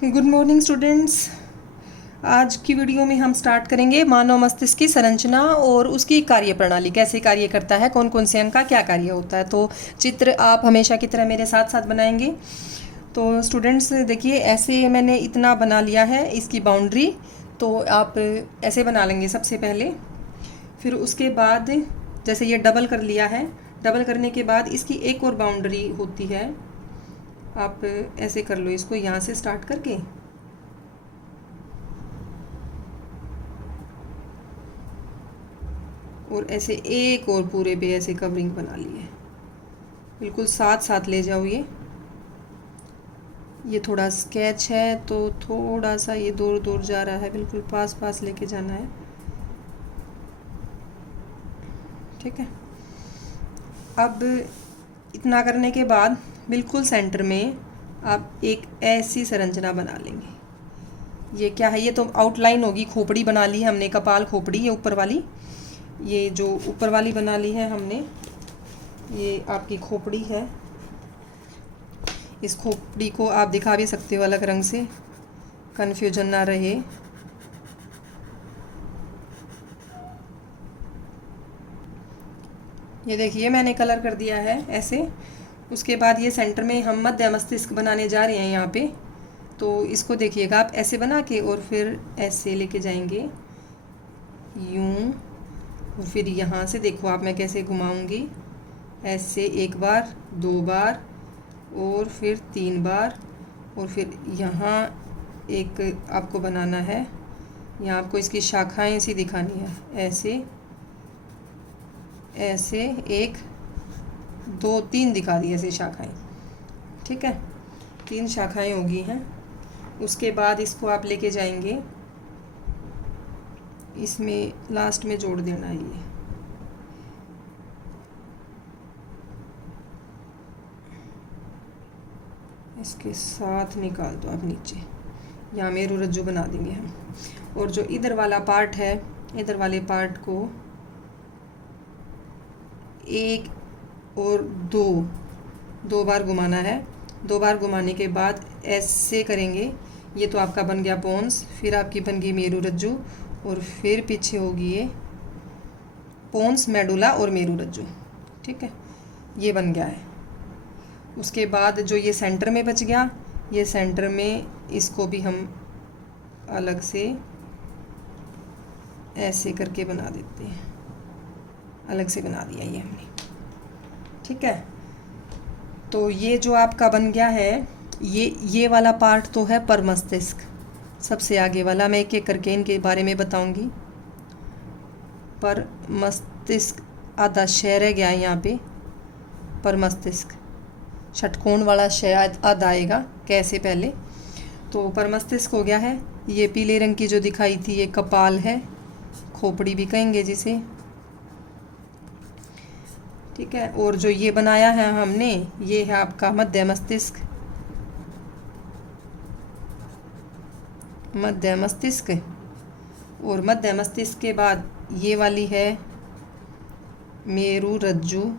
Good morning students. आज की video में हम स्टार्ट करेंगे मानव मस्तिष्क की संरचना और उसकी कार्यप्रणाली, कैसे कार्य करता है, कौन कौन से अंग का क्या कार्य होता है। तो चित्र आप हमेशा की तरह मेरे साथ साथ बनाएंगे। तो स्टूडेंट्स देखिए, ऐसे मैंने इतना बना लिया है इसकी बाउंड्री। तो आप ऐसे बना लेंगे सबसे पहले। फिर उसके बाद जैसे ये डबल कर लिया है, डबल करने के बाद इसकी एक और बाउंड्री होती है। आप ऐसे कर लो इसको, यहाँ से स्टार्ट करके और ऐसे एक और पूरे पे ऐसे कवरिंग बना ली है। बिल्कुल साथ साथ ले जाओ। ये थोड़ा स्केच है तो थोड़ा सा ये दूर दूर जा रहा है, बिल्कुल पास पास लेके जाना है। ठीक है। अब इतना करने के बाद बिल्कुल सेंटर में आप एक ऐसी संरचना बना लेंगे। ये क्या है? ये तो आउटलाइन होगी, खोपड़ी बना ली है हमने, कपाल खोपड़ी, ये ऊपर वाली, ये जो ऊपर वाली बना ली है हमने, ये आपकी खोपड़ी है। इस खोपड़ी को आप दिखा भी सकते हो अलग रंग से, कन्फ्यूजन ना रहे। ये देखिए मैंने कलर कर दिया है ऐसे। उसके बाद ये सेंटर में हम मध्य मस्तिष्क बनाने जा रहे हैं यहाँ पे। तो इसको देखिएगा आप ऐसे बना के और फिर ऐसे लेके जाएंगे यूं, और फिर यहाँ से देखो आप मैं कैसे घुमाऊंगी। ऐसे एक बार, दो बार, और फिर तीन बार, और फिर यहाँ एक आपको बनाना है। यहाँ आपको इसकी शाखाएं ऐसी दिखानी है, ऐसे ऐसे, एक दो तीन दिखा दी ऐसे शाखाएं। ठीक है, तीन शाखाएं होगी हैं। उसके बाद इसको आप लेके जाएंगे, इसमें लास्ट में जोड़ देना है ये। इसके साथ निकाल दो आप नीचे, यहाँ मेरुरज्जु बना देंगे हम। और जो इधर वाला पार्ट है, इधर वाले पार्ट को एक और दो बार घुमाना है। दो बार घुमाने के बाद ऐसे करेंगे। ये तो आपका बन गया पोन्स, फिर आपकी बन गई मेरुरज्जु, और फिर पीछे होगी ये पोन्स, मेडुला और मेरुरज्जु। ठीक है, ये बन गया है। उसके बाद जो ये सेंटर में बच गया, ये सेंटर में इसको भी हम अलग से ऐसे करके बना देते हैं। अलग से बना दिया ये हमने। ठीक है, तो ये जो आपका बन गया है, ये वाला पार्ट तो है पर मस्तिष्क। सबसे आगे वाला मैं एक एक करके इनके बारे में बताऊंगी। पर मस्तिष्क आधा शय रह गया है यहाँ पे। पर मस्तिष्क षटकोण वाला शय आधा आएगा, कैसे पहले। तो पर मस्तिष्क हो गया है। ये पीले रंग की जो दिखाई थी ये कपाल है, खोपड़ी भी कहेंगे जिसे। ठीक है, और जो ये बनाया है हमने, ये है आपका मध्य मस्तिष्क। मध्य मस्तिष्क, और मध्य मस्तिष्क के बाद ये वाली है मेरुरज्जु।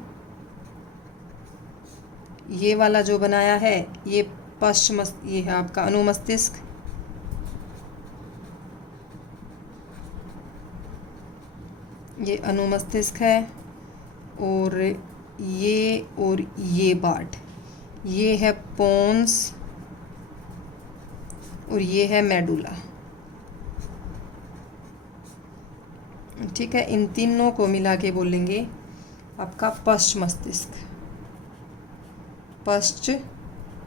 ये वाला जो बनाया है ये ये है आपका अनुमस्तिष्क। ये अनुमस्तिष्क है। और ये पार्ट, ये है पोन्स, और ये है मेडुला। ठीक है, इन तीनों को मिला के बोलेंगे आपका पश्च मस्तिष्क। पश्च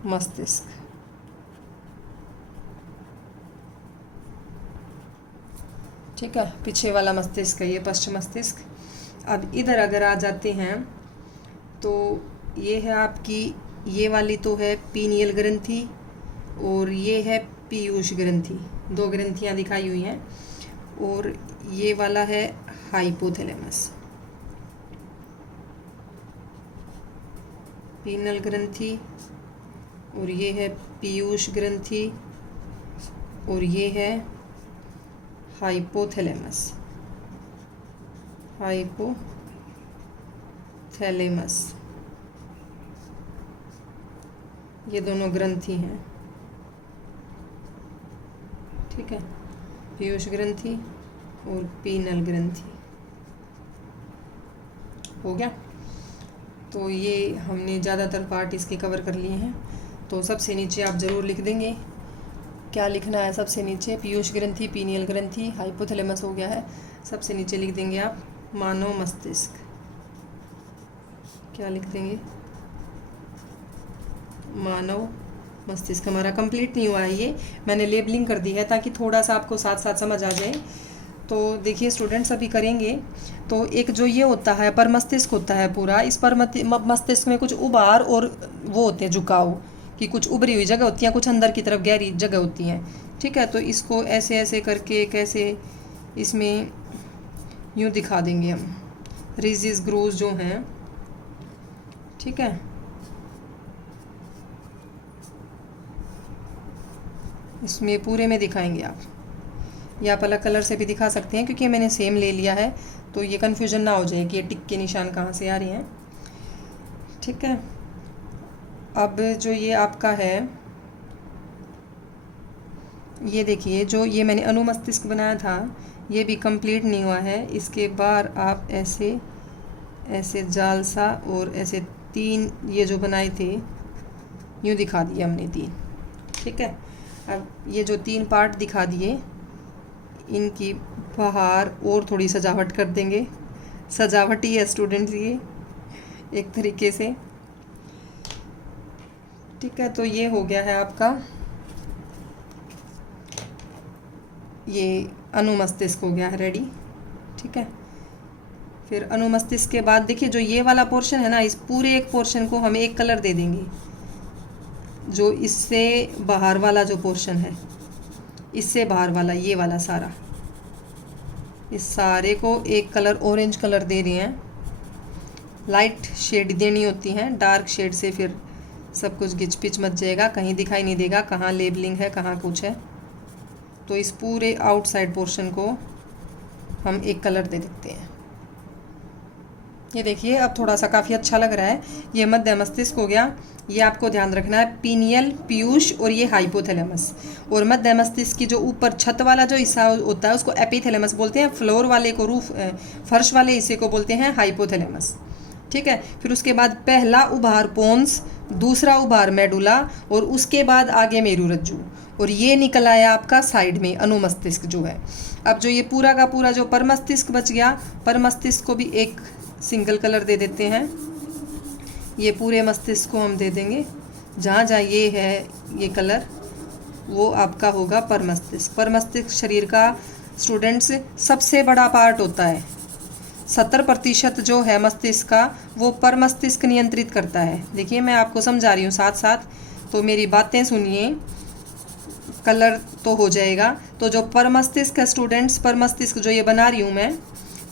मस्तिष्क। ठीक है, पीछे वाला मस्तिष्क है ये पश्च मस्तिष्क। अब इधर अगर आ जाते हैं तो ये है आपकी, ये वाली तो है पीनियल ग्रंथि, और ये है पीयूष ग्रंथि। दो ग्रंथियां दिखाई हुई हैं। और ये वाला है हाइपोथैलेमस। पीनल ग्रंथि, और ये है पीयूष ग्रंथि, और ये है हाइपोथैलेमस। हाइपोथैलेमस, ये दोनों ग्रंथि हैं। ठीक है, पीयूष ग्रंथि और पीनल ग्रंथि हो गया। तो ये हमने ज़्यादातर पार्ट इसके कवर कर लिए हैं। तो सबसे नीचे आप ज़रूर लिख देंगे, क्या लिखना है सबसे नीचे, पीयूष ग्रंथि, पीनियल ग्रंथि, हाइपोथैलेमस हो गया है। सबसे नीचे लिख देंगे आप मानव मस्तिष्क। क्या लिख देंगे, मानव मस्तिष्क। हमारा कंप्लीट नहीं हुआ है, ये मैंने लेबलिंग कर दी है ताकि थोड़ा सा आपको साथ साथ समझ आ जाए। तो देखिए स्टूडेंट्स अभी करेंगे। तो एक जो ये होता है पर मस्तिष्क होता है पूरा, इस पर मस्तिष्क में कुछ उभार और वो होते हैं झुकाव, कि कुछ उभरी हुई जगह होती हैं, कुछ अंदर की तरफ गहरी जगह होती हैं। ठीक है, तो इसको ऐसे ऐसे करके कैसे इसमें यूँ दिखा देंगे हम, रिजिस ग्रोज जो हैं। ठीक है, इसमें पूरे में दिखाएंगे आप, या आप अलग कलर से भी दिखा सकते हैं क्योंकि मैंने सेम ले लिया है, तो ये कन्फ्यूजन ना हो जाए कि ये टिक के निशान कहाँ से आ रहे हैं। ठीक है, अब जो ये आपका है, ये देखिए जो ये मैंने अनुमस्तिष्क बनाया था ये भी कंप्लीट नहीं हुआ है। इसके बाद आप ऐसे ऐसे जाल सा और ऐसे तीन ये जो बनाए थे यूँ दिखा दिए हमने तीन। ठीक है, अब ये जो तीन पार्ट दिखा दिए इनकी बाहर और थोड़ी सजावट कर देंगे। सजावट ही है स्टूडेंट्स ये एक तरीके से। ठीक है, तो ये हो गया है आपका ये अनुमस्तिष्क हो गया है रेडी। ठीक है, फिर अनुमस्तिष्क के बाद देखिए जो ये वाला पोर्शन है ना, इस पूरे एक पोर्शन को हम एक कलर दे देंगे। जो इससे बाहर वाला जो पोर्शन है, इससे बाहर वाला ये वाला सारा, इस सारे को एक कलर ऑरेंज कलर दे रहे हैं। लाइट शेड देनी होती हैं, डार्क शेड से फिर सब कुछ गिच पिच मच जाएगा, कहीं दिखाई नहीं देगा कहाँ लेबलिंग है कहाँ कुछ है। तो इस पूरे आउटसाइड पोर्शन को हम एक कलर दे देते हैं। ये देखिए अब थोड़ा सा काफ़ी अच्छा लग रहा है। ये मध्य मस्तिष्क हो गया। ये आपको ध्यान रखना है, पीनियल, पीयूष और ये हाइपोथैलेमस। और मध्य मस्तिष्क की जो ऊपर छत वाला जो हिस्सा होता है उसको एपिथैलेमस बोलते हैं। फ्लोर वाले को, रूफ फर्श वाले हिस्से को बोलते हैं हाइपोथैलेमस। ठीक है, फिर उसके बाद पहला उभार पोन्स, दूसरा उभार मेडुला और उसके बाद आगे मेरुरज्जु, और ये निकल आया आपका साइड में अनुमस्तिष्क जो है। अब जो ये पूरा का पूरा जो परमस्तिष्क बच गया, परमस्तिष्क को भी एक सिंगल कलर दे देते हैं। ये पूरे मस्तिष्क को हम दे देंगे, जहाँ जहाँ ये है ये कलर वो आपका होगा परमस्तिष्क। परमस्तिष्क शरीर का स्टूडेंट्स सबसे बड़ा पार्ट होता है। 70% जो है मस्तिष्क का वो परमस्तिष्क नियंत्रित करता है। देखिए मैं आपको समझा रही हूँ साथ साथ, तो मेरी बातें सुनिए, कलर तो हो जाएगा। तो जो परमस्तिष्क है स्टूडेंट्स, परमस्तिष्क जो ये बना रही हूँ मैं,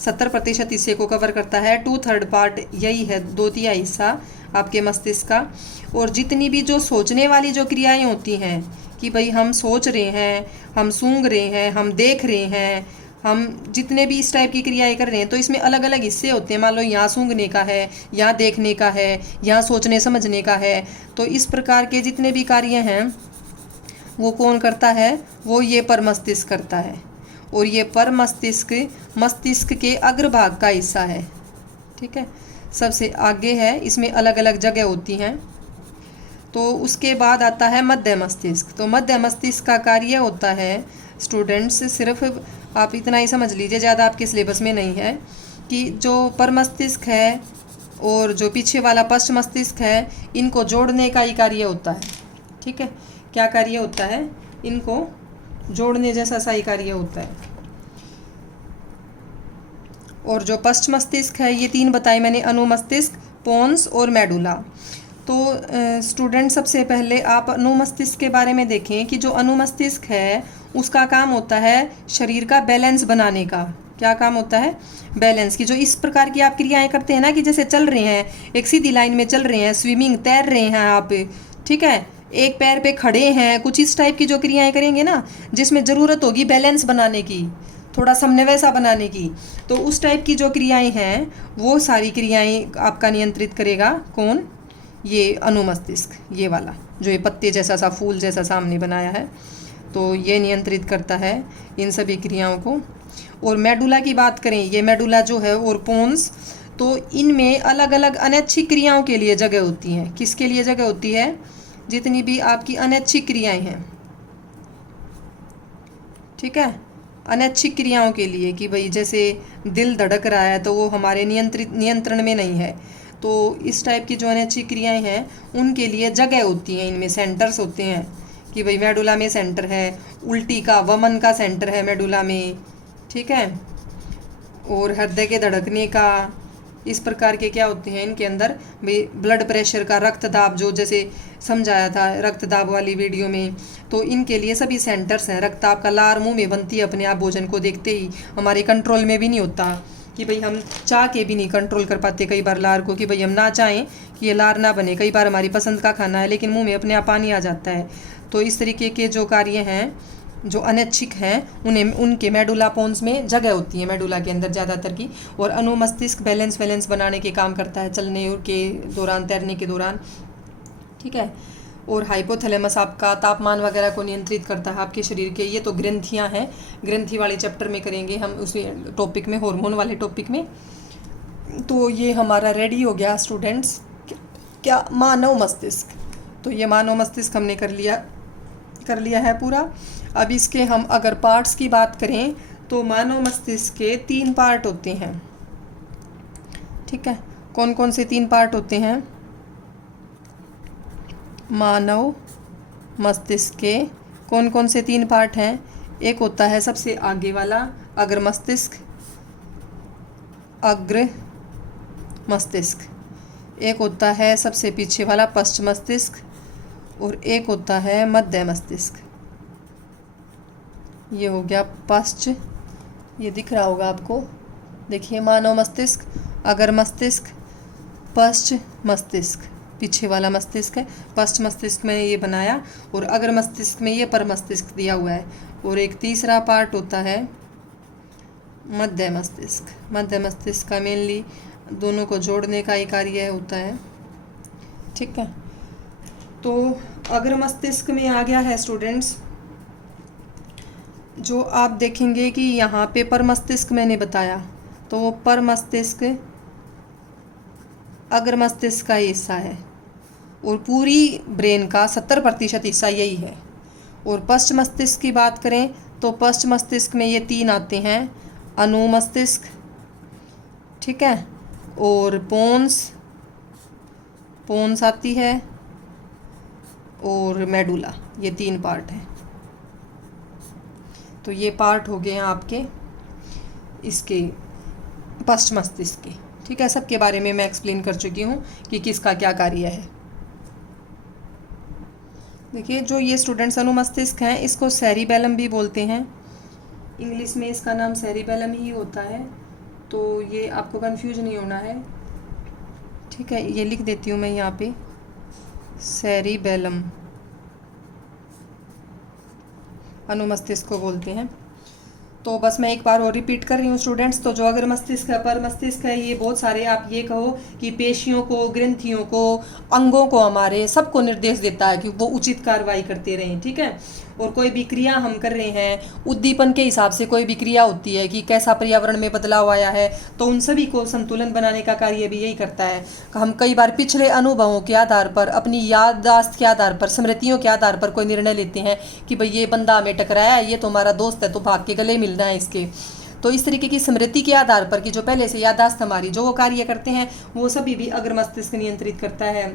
70% हिस्से को कवर करता है। 2/3 पार्ट यही है, 2/3 हिस्सा आपके मस्तिष्क का। और जितनी भी जो सोचने वाली जो क्रियाएं होती हैं कि भाई हम सोच रहे हैं, हम सूंघ रहे हैं, हम देख रहे हैं, हम जितने भी इस टाइप की क्रियाएं कर रहे हैं, तो इसमें अलग अलग हिस्से होते हैं। मान लो यहाँ सूंघने का है, यहाँ देखने का है, यहाँ सोचने समझने का है। तो इस प्रकार के जितने भी कार्य हैं वो कौन करता है, वो ये परमस्तिष्क करता है। और ये परमस्तिष्क मस्तिष्क के अग्रभाग का हिस्सा है। ठीक है, सबसे आगे है, इसमें अलग अलग जगह होती हैं। तो उसके बाद आता है मध्य मस्तिष्क। तो मध्य मस्तिष्क का कार्य होता है स्टूडेंट्स, सिर्फ आप इतना ही समझ लीजिए, ज़्यादा आपके सिलेबस में नहीं है, कि जो परमस्तिष्क है और जो पीछे वाला पश्च मस्तिष्क है, इनको जोड़ने का ही कार्य होता है। ठीक है, क्या कार्य होता है, इनको जोड़ने जैसा सा ही कार्य होता है। और जो पश्च मस्तिष्क है, ये तीन बताए मैंने, अनुमस्तिष्क, पोन्स और मेडुला। तो स्टूडेंट सबसे पहले आप अनुमस्तिष्क के बारे में देखें कि जो अनुमस्तिष्क है उसका काम होता है शरीर का बैलेंस बनाने का। क्या काम होता है, बैलेंस की। जो इस प्रकार की आप क्रियाएं करते हैं ना, कि जैसे चल रहे हैं, एक सीधी लाइन में चल रहे हैं, स्विमिंग, तैर रहे हैं आप, ठीक है, एक पैर पे खड़े हैं, कुछ इस टाइप की जो क्रियाएं करेंगे ना, जिसमें ज़रूरत होगी बैलेंस बनाने की, थोड़ा समन्वय सा बनाने की, तो उस टाइप की जो क्रियाएं हैं वो सारी क्रियाएं आपका नियंत्रित करेगा कौन, ये अनुमस्तिष्क, ये वाला जो ये पत्ते जैसा सा, फूल जैसा सामने बनाया है। तो ये नियंत्रित करता है इन सभी क्रियाओं को। और मेडुला की बात करें, ये मेडुला जो है और पोन्स, तो इनमें अलग अलग अनैच्छिक क्रियाओं के लिए जगह होती है। किसके लिए जगह होती है? जितनी भी आपकी अनैच्छिक क्रियाएं हैं, ठीक है, अनैच्छिक क्रियाओं के लिए, कि भाई जैसे दिल धड़क रहा है तो वो हमारे नियंत्रण में नहीं है, तो इस टाइप की जो अनैच्छिक क्रियाएं हैं उनके लिए जगह होती हैं, इनमें सेंटर्स होते हैं कि भाई मेडुला में सेंटर है, उल्टी का वमन का सेंटर है मेडुला में, ठीक है, और हृदय के धड़कने का, इस प्रकार के क्या होते हैं इनके अंदर, भाई ब्लड प्रेशर का, रक्तदाब, जो जैसे समझाया था रक्तदाब वाली वीडियो में, तो इनके लिए सभी सेंटर्स हैं। रक्तदाब का लार मुंह में बनती है अपने आप भोजन को देखते ही, हमारे कंट्रोल में भी नहीं होता, कि भाई हम चाह के भी नहीं कंट्रोल कर पाते कई बार लार को, कि भाई हम ना चाहें कि ये लार ना बने, कई बार हमारी पसंद का खाना है लेकिन मुंह में अपने आप पानी आ जाता है। तो इस तरीके के जो कार्य हैं जो अनैच्छिक हैं उन्हें उनके मेडुला पोन्स में जगह होती है, मेडुला के अंदर ज़्यादातर की। और अनुमस्तिष्क बैलेंस बनाने के काम करता है, चलने के दौरान, तैरने के दौरान, ठीक है। और हाइपोथैलेमस आपका तापमान वगैरह को नियंत्रित करता है आपके शरीर के। ये तो ग्रंथियां हैं, ग्रंथि वाले चैप्टर में करेंगे हम उसी टॉपिक में, हार्मोन वाले टॉपिक में। तो ये हमारा रेडी हो गया स्टूडेंट्स, क्या मानव मस्तिष्क। तो ये मानव मस्तिष्क हमने कर लिया है पूरा। अब इसके हम अगर पार्ट्स की बात करें तो मानव मस्तिष्क के 3 पार्ट होते हैं, ठीक है। कौन कौन से 3 पार्ट होते हैं मानव मस्तिष्क के? कौन कौन से 3 पार्ट हैं? एक होता है सबसे आगे वाला अग्र मस्तिष्क, अग्र मस्तिष्क। एक होता है सबसे पीछे वाला पश्च मस्तिष्क, और एक होता है मध्य मस्तिष्क। ये हो गया पश्च, ये दिख रहा होगा आपको, देखिए मानव मस्तिष्क, अग्र मस्तिष्क, पश्च मस्तिष्क, पीछे वाला मस्तिष्क है। पश्च मस्तिष्क में ये बनाया, और अग्र मस्तिष्क में ये पर मस्तिष्क दिया हुआ है। और एक तीसरा पार्ट होता है मध्य मस्तिष्क। मध्य मस्तिष्क का मेनली दोनों को जोड़ने का ही कार्य होता है, ठीक है। तो अग्र मस्तिष्क में आ गया है स्टूडेंट्स, जो आप देखेंगे कि यहाँ पे पर मस्तिष्क मैंने बताया, तो वो पर मस्तिष्क अग्र मस्तिष्क का हिस्सा है, और पूरी ब्रेन का 70% हिस्सा यही है। और पश्च मस्तिष्क की बात करें तो पश्च मस्तिष्क में ये 3 आते हैं, अनु मस्तिष्क, ठीक है, और पोन्स आती है, और मेडुला, ये 3 पार्ट हैं। तो ये पार्ट हो गए हैं आपके इसके पश्च मस्तिष्क के, ठीक है। सबके बारे में मैं एक्सप्लेन कर चुकी हूँ कि किसका क्या कार्य है। देखिए जो ये स्टूडेंट्स अनुमस्तिष्क हैं इसको सेरिबेलम भी बोलते हैं, इंग्लिश में इसका नाम सेरिबेलम ही होता है, तो ये आपको कंफ्यूज नहीं होना है, ठीक है। ये लिख देती हूँ मैं यहाँ पे, सेरिबेलम अनुमस्तिष्क को बोलते हैं। तो बस मैं एक बार और रिपीट कर रही हूँ स्टूडेंट्स, तो जो अग्र मस्तिष्क है, पर मस्तिष्क है, ये बहुत सारे आप ये कहो कि पेशियों को, ग्रंथियों को, अंगों को, हमारे सबको निर्देश देता है कि वो उचित कार्रवाई करते रहें, ठीक है। और कोई भी क्रिया हम कर रहे हैं, उद्दीपन के हिसाब से कोई भी क्रिया होती है कि कैसा पर्यावरण में बदलाव आया है, तो उन सभी को संतुलन बनाने का कार्य भी यही करता है। हम कई बार पिछले अनुभवों के आधार पर, अपनी याददाश्त के आधार पर, स्मृतियों के आधार पर कोई निर्णय लेते हैं कि भाई ये बंदा हमें टकराया, ये तो हमारा दोस्त है, तो भाग के गले मिलना है इसके। तो इस तरीके की स्मृति के आधार पर कि जो पहले से याददाश्त हमारी जो वो कार्य करते हैं वो सभी भी अग्र मस्तिष्क नियंत्रित करता है,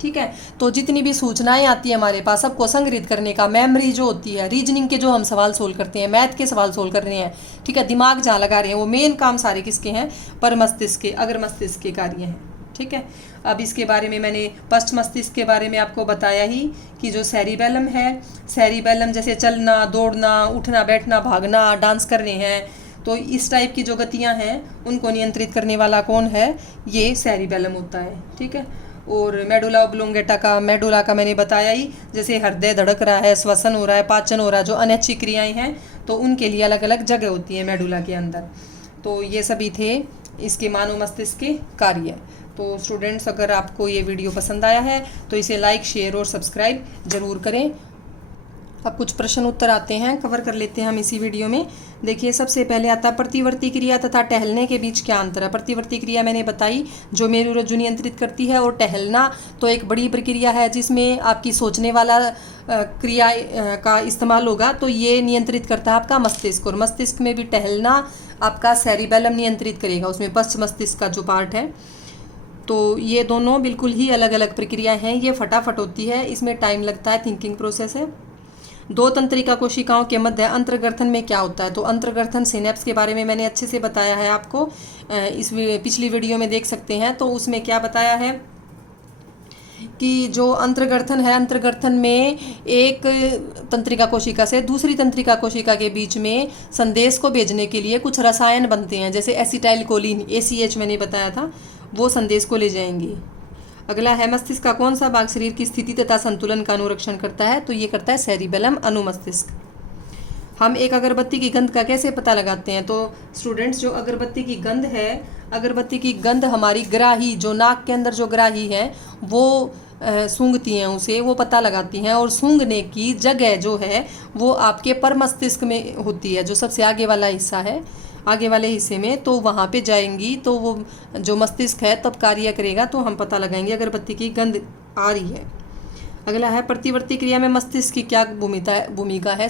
ठीक है। तो जितनी भी सूचनाएं आती है हमारे पास, सबको संग्रहित करने का, मेमोरी जो होती है, रीजनिंग के जो हम सवाल सोल्व करते हैं, मैथ के सवाल सोल्व कर रहे हैं, ठीक है, दिमाग जहाँ लगा रहे हैं, वो मेन काम सारे किसके हैं? पर मस्तिष्क के, अग्र मस्तिष्क के कार्य हैं, ठीक है। अब इसके बारे में मैंने पश्च मस्तिष्क के बारे में आपको बताया ही कि जो सेरिबेलम है, सेरिबेलम जैसे चलना, दौड़ना, उठना, बैठना, भागना, डांस कर रहे हैं, तो इस टाइप की जो गतियाँ हैं उनको नियंत्रित करने वाला कौन है? ये सेरिबेलम होता है, ठीक है। और मेडुला ओब्लोंगेटा का, मेडुला का मैंने बताया ही, जैसे हृदय धड़क रहा है, श्वसन हो रहा है, पाचन हो रहा है, जो अनैच्छिक क्रियाएं हैं, तो उनके लिए अलग अलग जगह होती है मेडुला के अंदर। तो ये सभी थे इसके मानव मस्तिष्क के कार्य। तो स्टूडेंट्स अगर आपको ये वीडियो पसंद आया है तो इसे लाइक, शेयर और सब्सक्राइब ज़रूर करें। अब कुछ प्रश्न उत्तर आते हैं, कवर कर लेते हैं हम इसी वीडियो में। देखिए, सबसे पहले आता है प्रतिवर्ती क्रिया तथा टहलने के बीच क्या अंतर है। प्रतिवर्ती क्रिया मैंने बताई जो मेरु रज्जु नियंत्रित करती है, और टहलना तो एक बड़ी प्रक्रिया है जिसमें आपकी सोचने वाला क्रिया का इस्तेमाल होगा, तो ये नियंत्रित करता है आपका मस्तिष्क, और मस्तिष्क में भी टहलना आपका सेरिबेलम नियंत्रित करेगा, उसमें पश्च मस्तिष्क का जो पार्ट है। तो ये दोनों बिल्कुल ही अलग अलग प्रक्रिया हैं, ये फटाफट होती है, इसमें टाइम लगता है, थिंकिंग प्रोसेस है। दो तंत्रिका कोशिकाओं के मध्य अंतर्ग्रथन में क्या होता है। तो अंतर्ग्रथन सिनेप्स के बारे में मैंने अच्छे से बताया है आपको, इस पिछली वीडियो में देख सकते हैं। तो उसमें क्या बताया है कि जो अंतर्ग्रथन है, अंतर्ग्रथन में एक तंत्रिका कोशिका से दूसरी तंत्रिका कोशिका के बीच में संदेश को भेजने के लिए कुछ रसायन बनते हैं, जैसे एसिटाइल कोलिन ACH मैंने बताया था, वो संदेश को ले जाएंगी। अगला है मस्तिष्क का कौन सा भाग शरीर की स्थिति तथा संतुलन का अनुरक्षण करता है। तो ये करता है सेरिबेलम अनुमस्तिष्क। हम एक अगरबत्ती की गंध का कैसे पता लगाते हैं। तो स्टूडेंट्स, जो अगरबत्ती की गंध है, अगरबत्ती की गंध हमारी ग्राही, जो नाक के अंदर जो ग्राही है वो सूंघती हैं, उसे वो पता लगाती हैं, और सूंघने की जगह जो है वो आपके पर मस्तिष्क में होती है, जो सबसे आगे वाला हिस्सा है, आगे वाले हिस्से में। तो वहाँ पे जाएंगी तो वो जो मस्तिष्क है तब कार्य करेगा, तो हम पता लगाएंगे अगरबत्ती की गंध आ रही है। अगला है प्रतिवर्ती क्रिया में मस्तिष्क की क्या भूमिका है।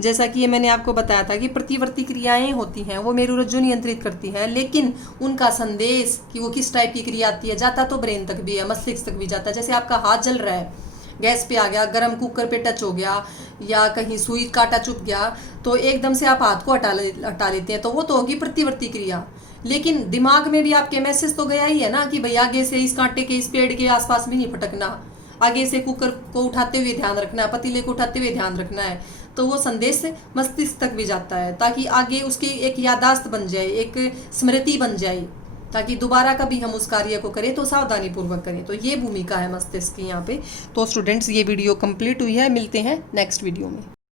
जैसा कि ये मैंने आपको बताया था कि प्रतिवर्ती क्रियाएं होती हैं वो मेरुरज्जु नियंत्रित करती है, लेकिन उनका संदेश कि वो किस टाइप की क्रिया आती है, जाता तो ब्रेन तक भी है, मस्तिष्क तक भी जाता है। जैसे आपका हाथ जल रहा है, गैस पे आ गया, गरम कुकर पे टच हो गया, या कहीं सुई कांटा चुभ गया, तो एकदम से आप हाथ को हटा लेते हैं, तो वो तो होगी प्रतिवर्ती क्रिया। लेकिन दिमाग में भी आपके मैसेज तो गया ही है ना कि भाई आगे से इस कांटे के, इस पेड़ के आसपास भी नहीं फटकना, आगे से कुकर को उठाते हुए ध्यान रखना है, पतीले को उठाते हुए ध्यान रखना है। तो वो संदेश मस्तिष्क तक भी जाता है, ताकि आगे उसकी एक यादाश्त बन जाए, एक स्मृति बन जाए, ताकि दोबारा कभी हम उस कार्य को करें तो सावधानी पूर्वक करें। तो ये भूमिका है मस्तिष्क की यहाँ पे। तो स्टूडेंट्स, ये वीडियो कंप्लीट हुई है, मिलते हैं नेक्स्ट वीडियो में।